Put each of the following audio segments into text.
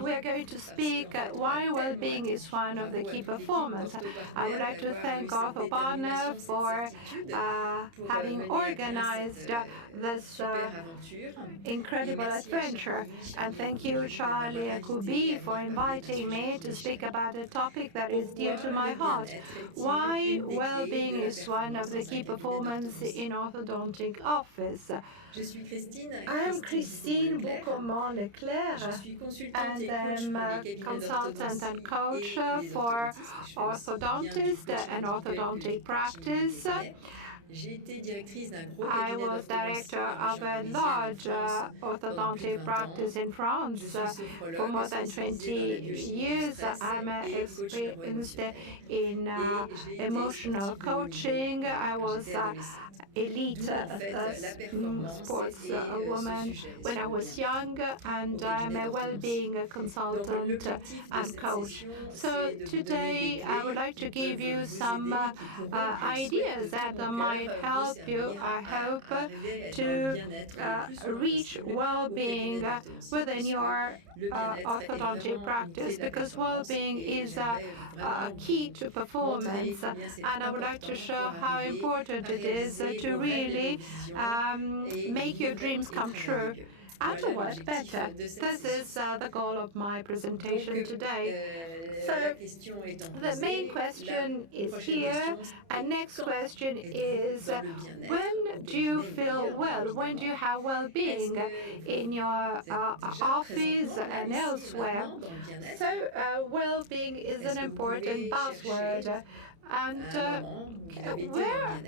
we are going to speak why well-being is one of the key performance. I would like to thank Arthur Partner for having organized this incredible adventure. And thank you, Charlie Kubi, for inviting me to speak about a topic that is dear to my heart. Why well-being is one of the key performance in orthodontic office. I am Christine Boucomont-Leclerc, and I'm a consultant and coach for orthodontists and orthodontic practice. I was director of a large orthodontic practice in France for more than 20 years. I'm experienced in emotional coaching. I was elite sports woman when I was young, and I'm a well-being consultant and coach. So today I would like to give you some ideas that might help you, I hope, to reach well-being within your orthodontic practice, because well-being is key to performance, and I would like to show how important it is to really make your dreams come true and to work better. This is the goal of my presentation today. So the main question is here, and next question is, when do you feel well? When do you have well-being in your office and elsewhere? So well-being is an important buzzword. And where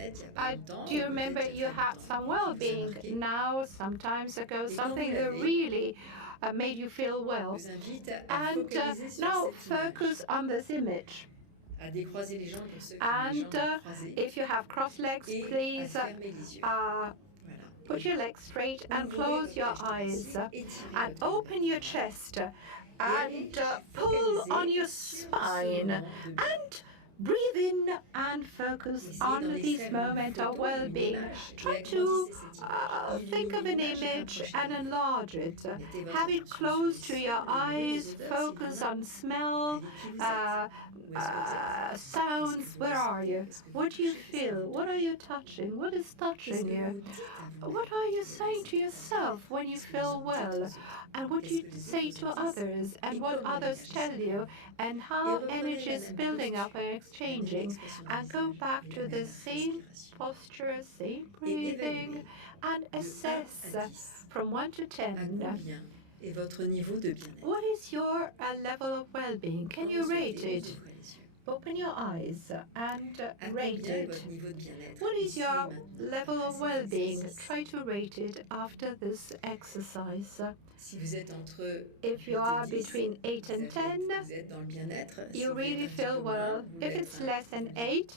do you remember you had some well-being now, some times ago, something that really made you feel well? And now focus on this image. And if you have crossed legs, please put your legs straight and close your eyes and open your chest and pull on your spine and breathe in and focus on this moment of well-being. Try to think of an image and enlarge it. Have it close to your eyes. Focus on smell, sounds. Where are you? What do you feel? What are you touching? What is touching you? What are you saying to yourself when you feel well? And what do you say to others, and what others tell you, and how energy is building up and exchanging, and go back to the same posture, same breathing, and assess from 1 to 10. What is your level of well-being? Can you rate it? Open your eyes and rate it. What is your level of well-being? Try to rate it after this exercise. If you are between 8 and 10, you really feel well. If it's less than 8,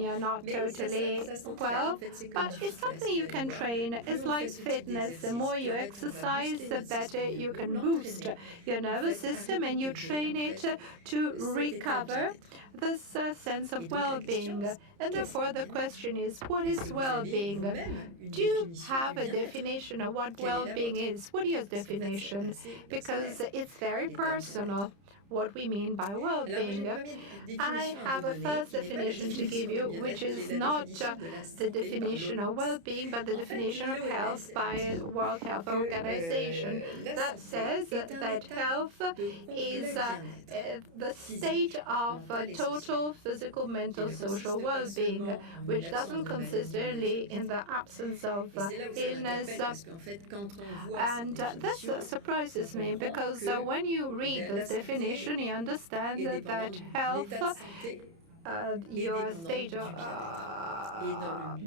you're not totally well, but it's something you can train. It's like fitness. The more you exercise, the better you can boost your nervous system, and you train it to recover this sense of well-being. And therefore the question is, what is well-being? Do you have a definition of what well-being is? What is your definition? Because it's very personal what we mean by well-being. I have a first definition to give you, which is not the definition of well-being, but the definition of health by World Health Organization, that says that health is the state of total physical, mental, social well-being, which doesn't consist only in the absence of illness. And this surprises me, because when you read this definition, you understand that health, your state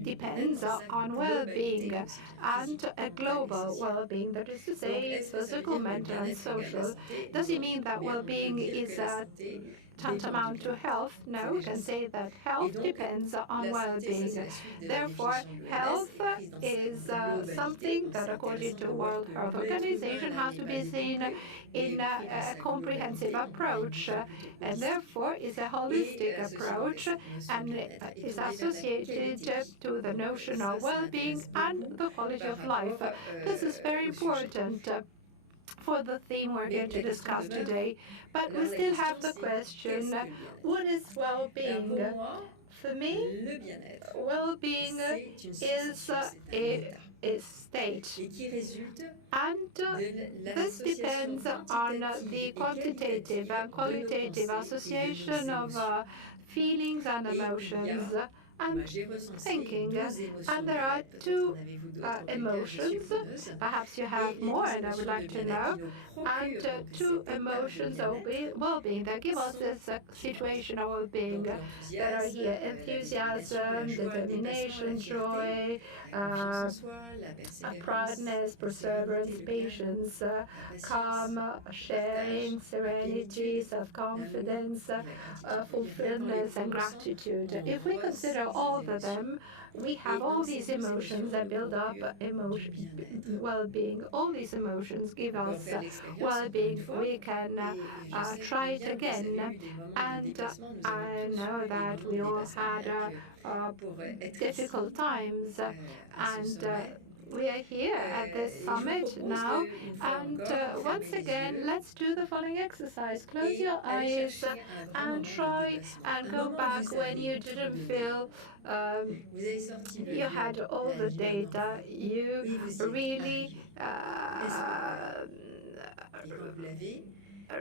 depends on well-being, and a global well-being, that is to say, physical, mental, and social. Does it mean that well-being is tantamount to health? No, we can say that health depends on well-being. Therefore, health is something that, according to World Health Organization, has to be seen in a comprehensive approach, and therefore is a holistic approach, and is associated to the notion of well-being and the quality of life. This is very important. for the theme we're going to discuss today. But we alors la still question have the c'est qu'est-ce question, que le bien-être? what is Ben, well-being? pour moi, For me, le bien-être, well-being c'est une is sensation, c'est un état, a state. et qui résulte And de this l'association depends on quantitative the et quantitative qualitative and de nos qualitative pensées et de nos association of émotions. feelings and Et il y emotions a, moi and j'ai recensé thinking. 12 émotions And there are bien-être. Peut-être en two avez-vous d'autres auquel cas je suis emotions. preneuse. Perhaps you Mais have les more, 12 and I would émotions de like to bien-être know. qui nous And procurent donc two cet état de emotions of bien-être well-being that give us sont this situation of well-being donc that are l'enthousiasme, here: la détermination, la enthusiasm, joie, le dépassement, la determination, fierté, joy, la confiance en soi, la persévérance, proudness, la sérénité, perseverance, le calme, patience, la patience, calm, le partage, sharing, la serenity, plénitude, self-confidence, l'amour et la gratitude. Et rien qu'en les fulfillment, and prononçant, gratitude. on If we ressent consider all ces of émotions. them, we have Et all donc ces these 12 emotions émotions that nous build up procurent du bien-être. well-being. All these emotions give On peut en us faire l'expérience encore une well-being. fois. We can Et je sais try it combien vous avez again. eu des moments de And dépassement. Nous avons I tous know eu des that moments we de all dépassement. had Rien que pour être difficult ici, times, à ce and sommet. we are here at this Et je vous summit propose now. de, une fois And encore, once fermer les again, yeux let's do the following exercise. Close et your aller eyes chercher un grand and moment de try dépassement. and Un go moment où back vous when you avez tout didn't donné. feel Vous avez sorti le you lion, had all la the lionne en data. vous. You Et vous y êtes really arrivé. Est-ce que vous l'avez? Et quand vous l'avez,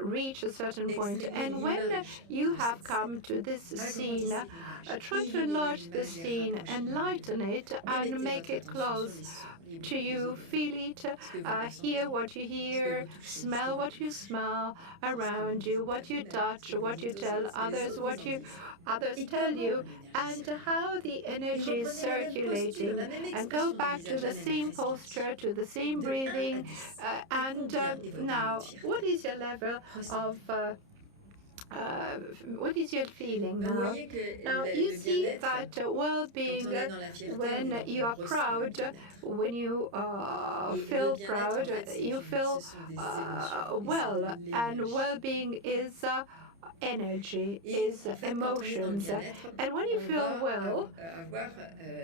reach a certain point. exprimez And when l'image you de have cette come scène. to this scene, Agrandissez l'image, try to illuminez enlarge the l'image et scene, rapprochez-la de enlighten vous. it, Et and mettez make votre it attention sur close les sons, les to bruits que vous you. entendez, Feel it, ce que vous hear ressentez, what you ce que hear, vous touchez, ce smell qui vous what you touche. smell Ça, ça around vous you, fait what you très mal, parce touch, que vous what you dites aux tell autres ce que les others, autres what vous en you disent. others Et tell comment you, l'énergie and circule. how the Et energy is reprenez la même posture, circulating. la même And go expression du back to visage, the la même same respiration. posture, to the same De 1 à breathing. 10, à And combien est votre niveau now, de fierté? what is your level of what is your feeling Vous now? voyez que Now you le see bien-être, that quand well-being, on est dans la fierté, when you on are ressent le proud, bien-être. when you Et le feel bien-être, en proud, fait, you feel ce sont des émotions et well, c'est de and l'énergie. well-being is energy, Et is en fait, quand on est dans le emotions. bien-être, And when you on feel va well, avoir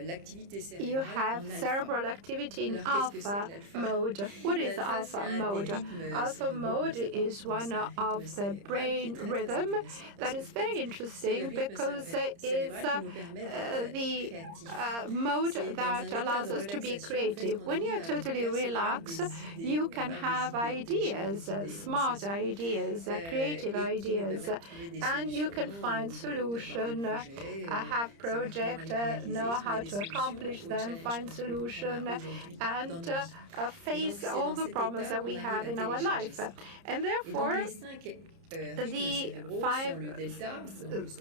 l'activité you cérébrale have en alpha. cerebral activity in Alors, qu'est-ce que alpha c'est que l'alpha? mode. What is L'alpha, c'est alpha un des mode? rythmes Alpha cérébraux. mode Nous is avons one un rythme of the cérébral qui est brain très, très rhythm intéressant. Parce that qu'en is very fait, c'est le interesting rythme because cérébral qui it's nous permet d'être the créatifs. mode C'est dans that un état allows de us to be relaxation, en fait, creative. qu'on When arrive you're à totally percevoir relaxed, des idées, you can have avoir des idées ideas, intelligentes, des smart sensations, ideas, creative et qui nous ideas, permettent de trouver des and you solutions, can find d'avoir des solution, projets, have savoir comment project, les réaliser, know trouver how des to solutions accomplish aux them, challenges find qu'on a solution, aujourd'hui dans and nos vies. Et donc, face c'est all dans the cet problems état that qu'on we arrive have à in our télécharger life. ça. And Et donc, therefore, les 5 rythmes the cérébraux five sont le delta,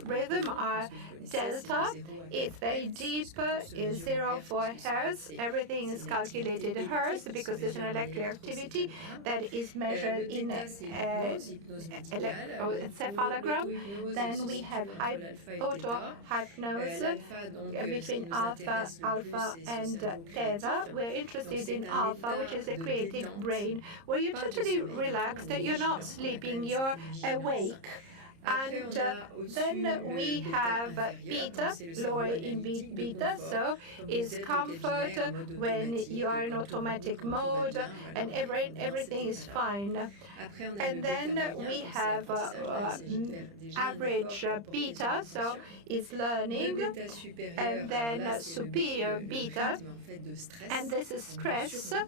rhythm are c'est delta. 0 à 4 It's very Hertz, deep. parce que tout se It's mesure en 0 hertz, for parce que hertz. Everything is c'est calculated in l'activité hertz électrique qui se because it's an mesure en electric activity électroencéphalogramme. that is measured Le in theta, c'est l'hypnose, hypnose médicale, electroencephalogram. l'auto-hypnose Then se we situe have entre l'alpha et le auto theta. hypnose L'alpha, donc, ce qui between nous alpha, intéresse le plus, alpha, c'est ce and cerveau theta. créatif. We're Donc, interested c'est in un alpha, which état is a de creative détente, brain, where you're pas de totally sommeil. Des fois, on relaxed. est You're not vigilant, on a quand sleeping. même une You're certaine vigilance. awake. Après, And on a au-dessus then we le bêta have inférieur, beta, donc c'est le cerveau lower in analytique de beta, confort. so Quand vous is êtes au comfort cabinet en mode when automatique, you are in quand tout roule, automatic quand tout va mode, bien, voilà, and on est dans cet everything is état-là. fine. Après, on a And le then bêta moyen, we donc c'est have l'apprentissage. Là, il s'agit de faire déjà un average effort pour porter beta, son so attention. it's Le learning, bêta supérieur, and alors then là, c'est superior le beta, rythme en fait de stress, and this is donc de stress, survie.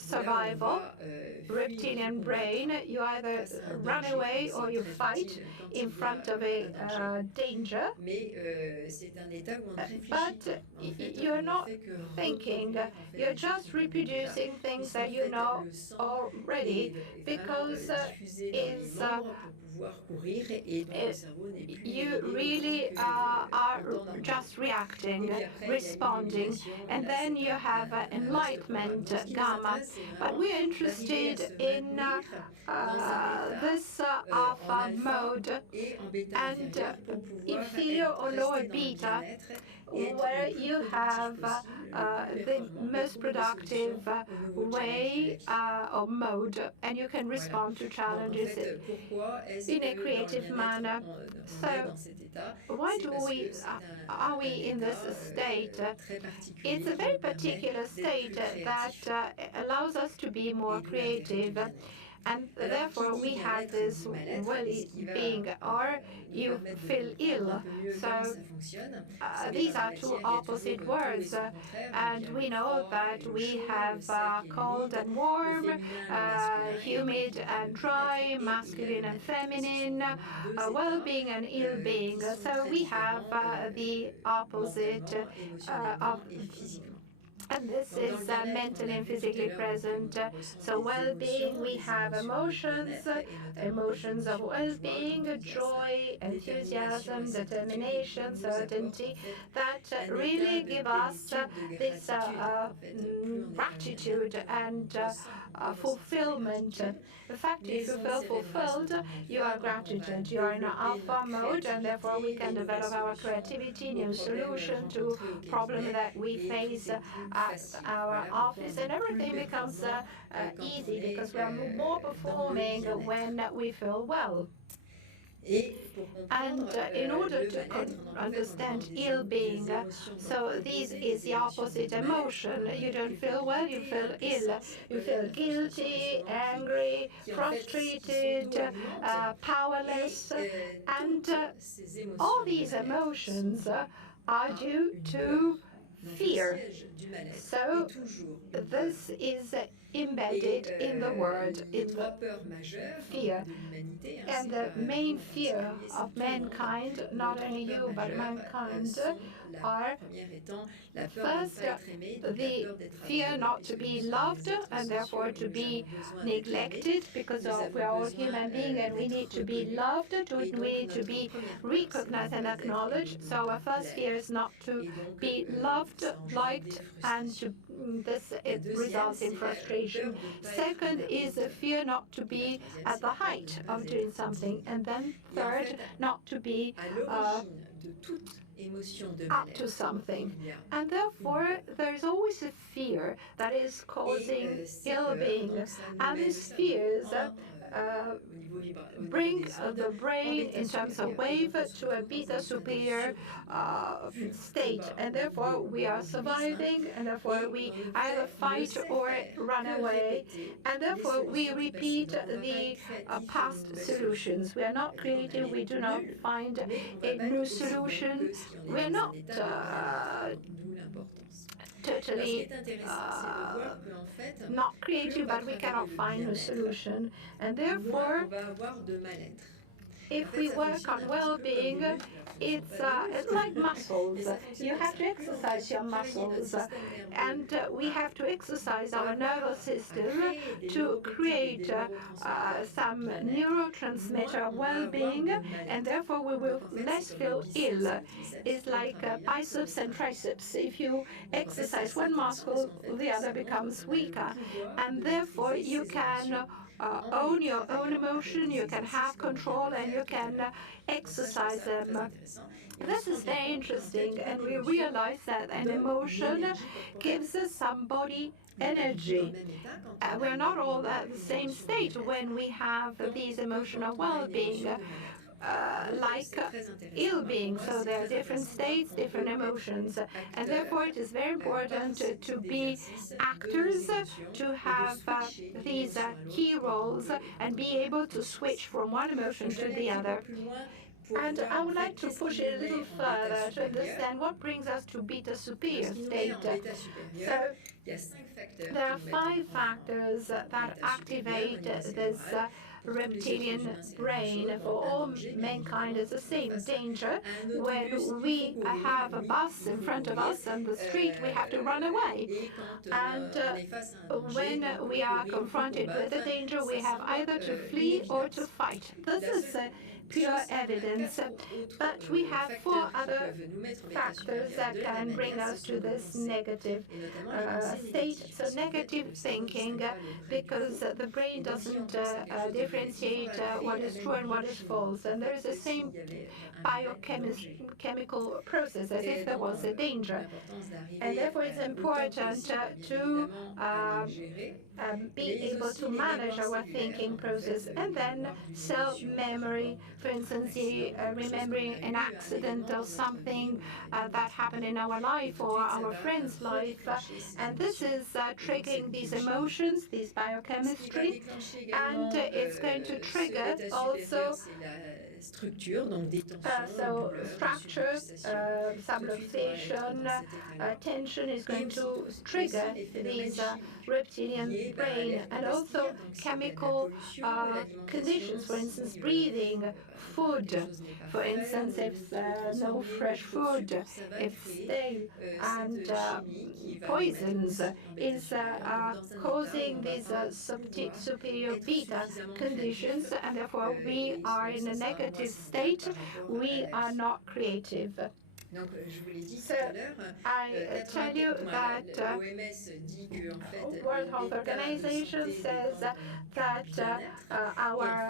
Là, on survival, va fuir, reptilian combattre brain. You either face à un run danger. away Donc, or c'est you très fight utile quand in il y front a of un a danger. danger. Mais c'est un état où on ne réfléchit But pas. En fait, you're on ne not fait que thinking, reproduire en fait you're les choses just qui sont déjà là, reproducing things puisqu'en that you fait know le sang already, est vraiment because diffusé dans les is membres pour pouvoir courir et donc le cerveau n'est plus you éveillé really autant are qu'en temps normal. just reacting, Et puis après, responding, il y a l'illumination, et and là, then c'est you have un vaste enlightenment programme. Donc, ce qui nous gamma. intéresse, c'est But vraiment we're d'arriver à interested se in maintenir dans un état this en alpha alpha mode et en bêta and inférieur pour pouvoir inferior or lower rester dans le beta, bien-être et être where le plus you productif have possible, le plus the performant et most trouver des solutions productive aux nouveaux challenges de la way vie. or mode, and you can Voilà. respond to Donc en challenges fait, pourquoi est-ce in a que dans le creative bien-être, manner. on est dans cet état? Why C'est do parce we que c'est are we in état this state? très particulier It's a qui very nous permet particular d'être state plus that créatifs allows us to be et more d'où l'intérêt du creative. bien-être. And therefore, we have this well-being, or you feel ill. So these are two opposite words, and we know that we have cold and warm, humid and dry, masculine and feminine, well-being and ill-being. So we have the opposite of, and this is mentally and physically present. So well-being, we have emotions, emotions of well-being, joy, enthusiasm, determination, certainty, that really give us this gratitude and fulfillment. In fact, if you feel fulfilled, you are gratitude. You are in alpha mode, and therefore we can develop our creativity, new solution to problems that we face at our office, and everything becomes easy because we are more performing when we feel well. And in order to understand ill-being, so this is the opposite emotion. You don't feel well, you feel ill. You feel guilty, angry, frustrated, powerless, and all these emotions are due to fear. So this is embedded in the word, in the fear. And the main fear of mankind, not only you but mankind, are first the fear not to be loved and therefore to be neglected, because we are all human beings and we need to be loved, we need to be recognized and acknowledged. So our first fear is not to be loved, liked, and this it results in frustration. Second is the fear not to be at the height of doing something, and then third, not to be up to something. And therefore, there's always a fear that is causing ill-being. And these fears bring the brain in terms of wave to a beta superior state, and therefore we are surviving, and therefore we either fight or run away, and therefore we repeat the past solutions. We are not creative, we do not find a new solution, we are not totally not creative, but we cannot find a solution. And therefore, if we work on well-being, it's like muscles. You have to exercise your muscles, and we have to exercise our nervous system to create some neurotransmitter of well-being, and therefore we will less feel ill. It's like biceps and triceps. If you exercise one muscle, the other becomes weaker, and therefore you can own your own emotion, you can have control, and you can exercise them. This is very interesting, and we realize that an emotion gives us some body energy. We're not all at the same state when we have these emotional well-being. Like ill-being, so there are different states, different emotions, and therefore it is very important to be actors, to have these key roles and be able to switch from one emotion to the other. And I would like to push it a little further to understand what brings us to beta superior state. So there are 5 factors that activate this reptilian brain. For all mankind is the same danger. When we have a bus in front of us on the street, we have to run away. And when we are confronted with a danger, we have either to flee or to fight. This is pure evidence, but we have 4 other factors that can bring us to this negative state. So negative thinking, because the brain doesn't differentiate what is true and what is false, and there is the same biochemical process as if there was a danger. And therefore it's important to be able to manage our thinking process. And then cell memory, for instance, remembering an accident or something that happened in our life or our friend's life. And this is triggering these emotions, this biochemistry, and it's going to trigger also structure, donc des so douleurs, structure, sursensation, subluxation, tension is going to aussi trigger des phénomènes these chimiques reptilian liés à brain, l'air and qu'on also respire, donc si la chemical pollution, l'alimentation, conditions, for instance, si breathing, food, quelque chose n'est pas for frais, instance, on if évite de le no transformer, fresh le feu food, ça va if créer stale, and cette chimie qui va nous mettre poisons aussi en bêta is supérieur, dans un causing état où on these va pas superior être beta suffisamment conditions, créatif, and therefore we et are donc in ça a sera moins negative signal state. par rapport à We la are vie. not creative. Donc, je vous l'ai dit So tout à l'heure, I tell you that l'OMS dit que en fait, World Health Organization says that our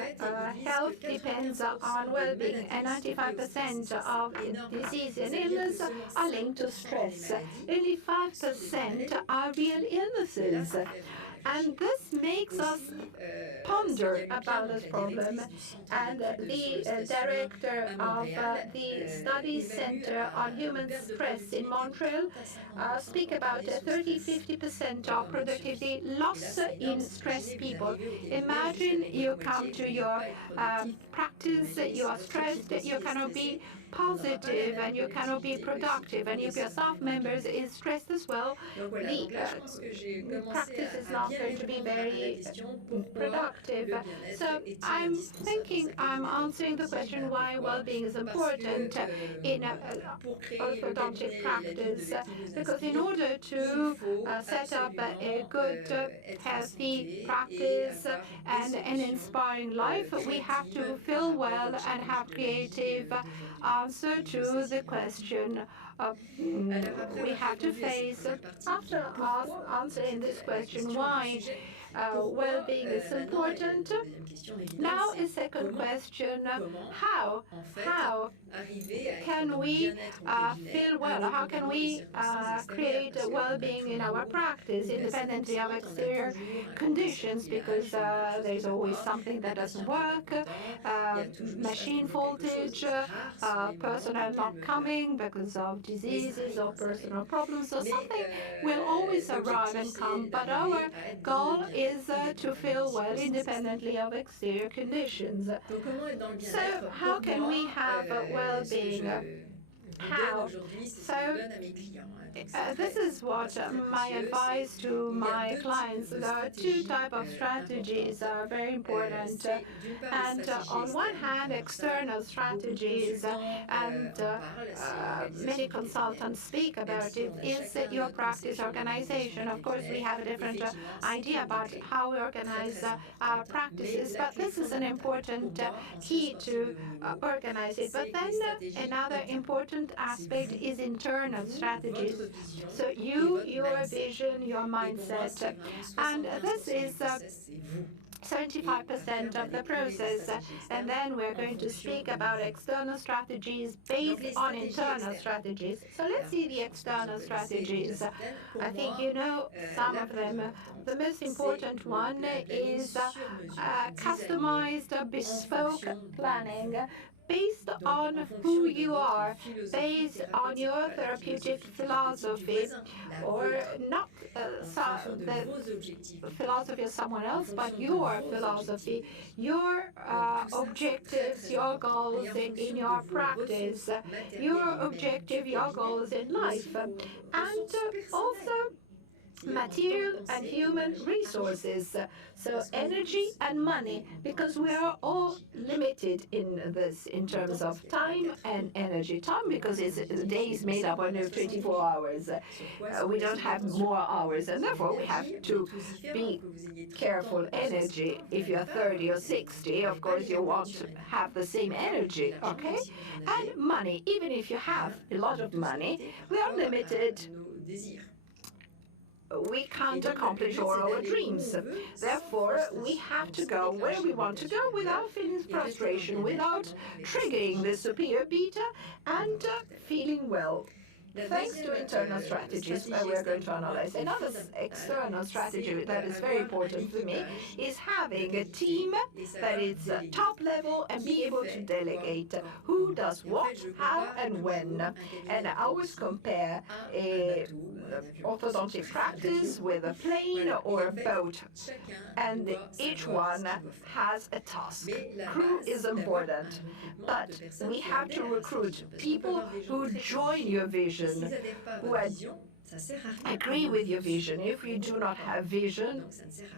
health depends on well-being, and 95% of disease and illness are linked to stress. Only 5% are real illnesses. And this makes us ponder about this problem. And the director of the Study Center on Human Stress in Montreal speak about 30-50% of productivity loss in stressed people. Imagine you come to your practice, you are stressed, you cannot be positive and you cannot be productive, and if your staff members is stressed as well, the practice is not going to be very productive. So I'm thinking I'm answering the question why well-being is important in orthodontic practice, because in order to set up a good, healthy practice and an inspiring life, we have to feel well and have creative answer to the question we have to face. After answering this question, why well-being is important, now a second question, how can we feel well? How can we create well-being in our practice independently of exterior conditions? Because there's always something that doesn't work, machine voltage, personnel not coming because of diseases or personal problems, so something will always arrive and come, but our goal is to feel well independently of exterior conditions. So how can we have well-being? How? So this is what my advice to my clients. There are two types of strategies that are very important. And on one hand, external strategies, and many consultants speak about it, is your practice organization. Of course, we have a different idea about how we organize our practices, but this is an important key to organize it. But then another important aspect is internal strategies. So your vision, your mindset, and this is 75% of the process. And then we're going to speak about external strategies based on internal strategies. So let's see the external strategies. I think you know some of them. The most important one is customized bespoke planning, based on who you are, based on your therapeutic philosophy, or not the philosophy of someone else, but your philosophy, your objectives, your goals in your practice, your objective, your goals in life, and also material and human resources, so energy and money, because we are all limited in this in terms of time and energy. Time, because the day is made up of 24 hours. We don't have more hours, and therefore we have to be careful. Energy, if you're 30 or 60, of course you want to have the same energy, okay? And money, even if you have a lot of money, we are limited. We can't accomplish all our dreams. Therefore, we have to go where we want to go without feeling frustration, without triggering the superior beta, and feeling well Thanks to internal strategies that we're going to analyze. Another external strategy that is very important for me is having a team that is top level and be able to delegate who does what, how, and when. And I always compare a orthodontic practice with a plane or a boat, and each one has a task. Crew is important, but we have to recruit people who join your vision, who agree with your vision. If you do not have vision,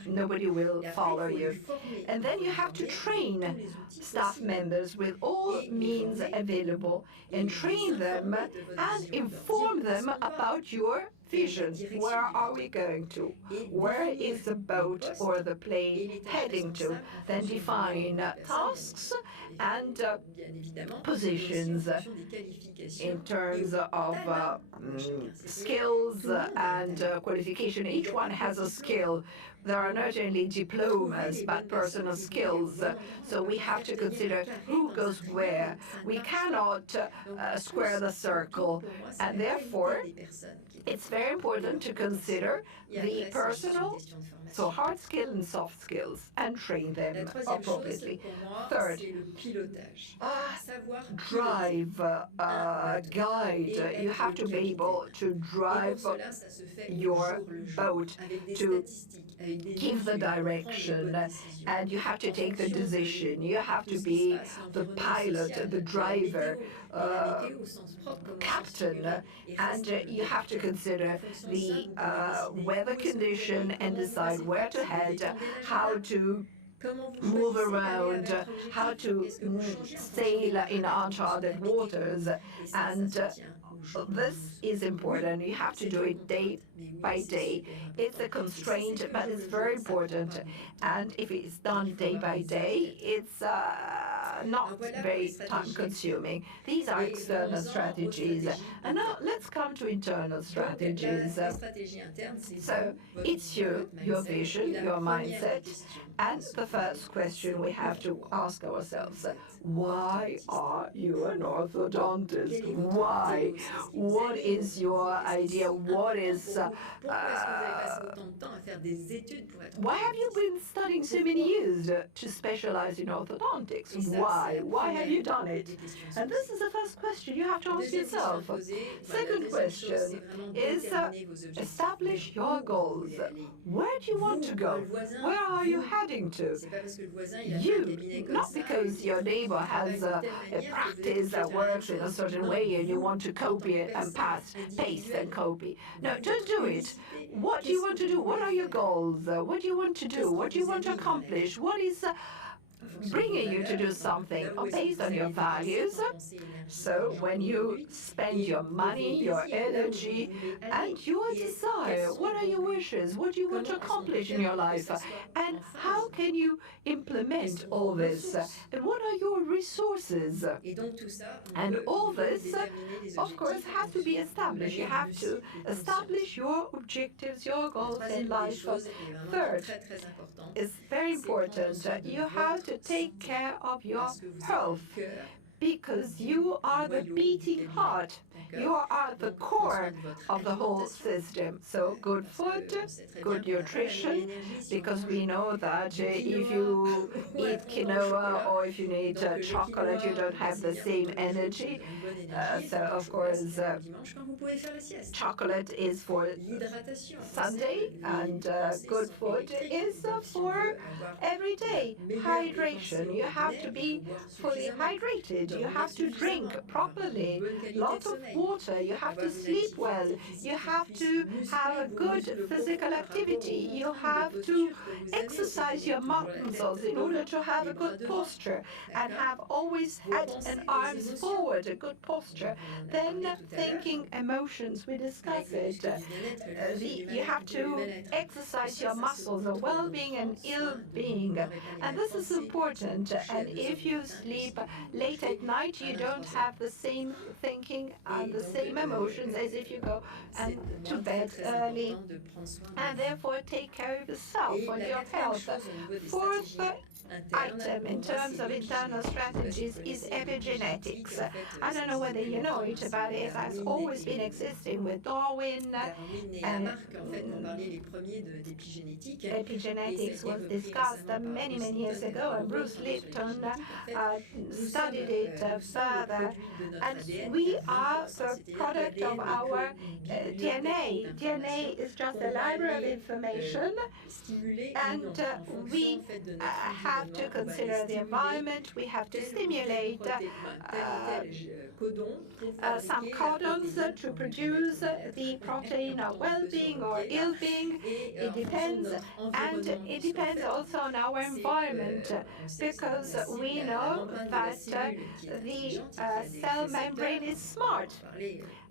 nobody will follow you. And then you have to train staff members with all means available and train them and inform them about your vision. Where are we going to? Where is the boat or the plane heading to? Then define tasks and positions in terms of skills and qualification. Each one has a skill. There are not only diplomas, but personal skills. So we have to consider who goes where. We cannot square the circle. And therefore, it's very important to consider the personal, so hard skills and soft skills, and train them appropriately. Third, drive, guide. You have to be able to drive your boat, to give the direction, and you have to take the decision. You have to be the pilot, the driver, captain, and you have to consider the weather condition and decide where to head, how to move around, how to sail in uncharted waters, and this is important. You have to do it day by day. It's a constraint, but it's very important. And if it's done day by day, it's not very time-consuming. These are external strategies. And now let's come to internal strategies. So it's you, your vision, your mindset, and the first question we have to ask ourselves, why are you an orthodontist? Why? What is your idea? What is... why have you been studying so many years to specialize in orthodontics? Why? Why have you done it? And this is the first question you have to ask yourself. Second question is establish your goals. Where do you want to go? Where are you heading to? You, not because your neighbor has a practice that works in a certain way and you want to copy it and paste and copy. No, don't do it. What do you want to do? What are your goals? What do you want to do? What do you want to accomplish? What is bringing you to do something based on your values? So when you spend your money, your energy, and your desire, what are your wishes? What do you want to accomplish in your life? And how can you implement all this? And what are your resources? And all this, of course, has to be established. You have to establish your objectives, your goals in life. Third, it's very important. You have to take care of your health, because you are the beating heart. You are the core of the whole system. So good food, good nutrition, because we know that if you eat quinoa or if you need chocolate, you don't have the same energy. So of course, chocolate is for Sunday, and good food is for every day. Hydration. You have to be fully hydrated. You have to drink properly, lots of water. You have to sleep well. You have to have a good physical activity. You have to exercise your muscles in order to have a good posture and have always head and arms forward, a good posture. Then thinking, emotions, we discussed it. You have to exercise your muscles, the well-being and ill-being. And this is important. And if you sleep late at night, you don't have the same thinking and the same emotions as if you go to bed early. And therefore, take care of yourself and your health. Fourth item in terms of internal strategies is epigenetics. I don't know whether you know it, but it has always been existing with Darwin. Epigenetics was discussed many, many years ago, and Bruce Lipton studied it further. And we are the product of our DNA. DNA is just a library of information, and we have to consider the environment. We have to stimulate some codons to produce the protein of well-being or ill-being. It depends, and it depends also on our environment, because we know that the cell membrane is smart.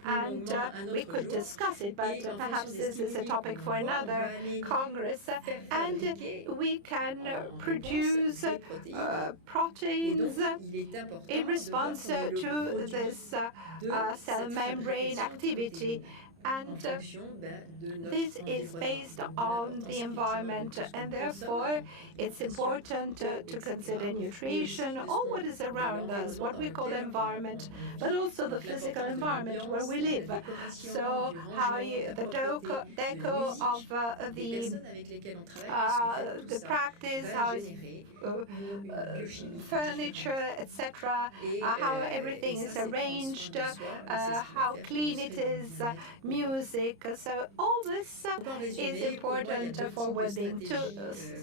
And we could discuss it, but perhaps this is a topic for another Congress. And we can produce proteins in response to this cell membrane activity. And this is based on the environment, and therefore it's important to consider nutrition, all what is around us, what we call environment, but also the physical environment where we live. So how the deco of the practice, how is furniture, etc., how everything is arranged, how clean it is, music. So all this is important for well-being. To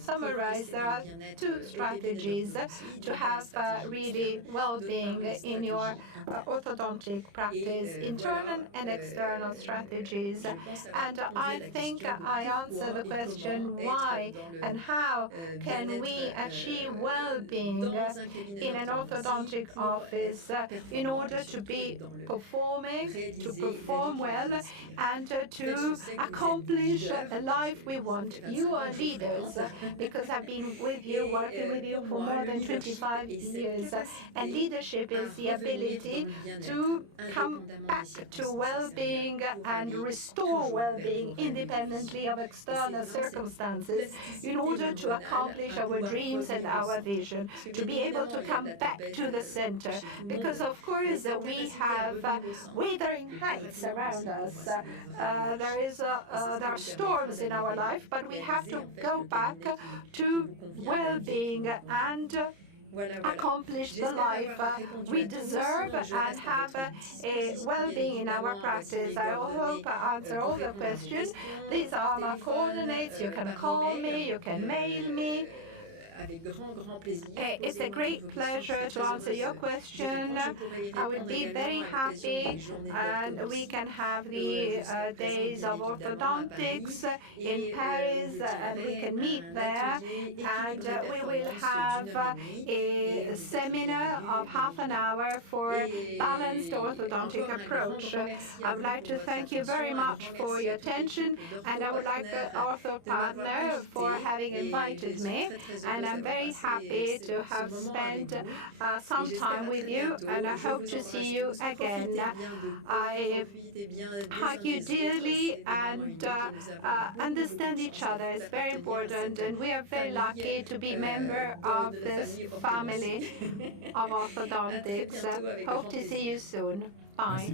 summarize, there are two strategies to have really well-being in your orthodontic practice: internal and external strategies. And I think I answer the question why and how can we achieve well-being in an orthodontic office in order to be to perform well, and to accomplish the life we want. You are leaders, because I've been with you, working with you for more than 25 years. And leadership is the ability to come back to well-being and restore well-being independently of external circumstances in order to accomplish our dreams and our vision, to be able to come back to the center. Because of course we have withering heights around us. There are storms in our life, but we have to go back to well-being and accomplish the life we deserve and have a well-being in our practice. I hope I answer all the questions. These are my coordinates. You can call me, you can mail me. It's a great pleasure to answer your question. I will be very happy, and we can have the days of orthodontics in Paris, and we can meet there, and we will have a seminar of half an hour for balanced orthodontic approach. I would like to thank you very much for your attention, and I would like the ortho partner for having invited me, and I'm very happy to have spent some time with you, and I hope to see you again. I hug you dearly, and understand each other is very important, and we are very lucky to be member of this family of orthodontics. Hope to see you soon. Bye.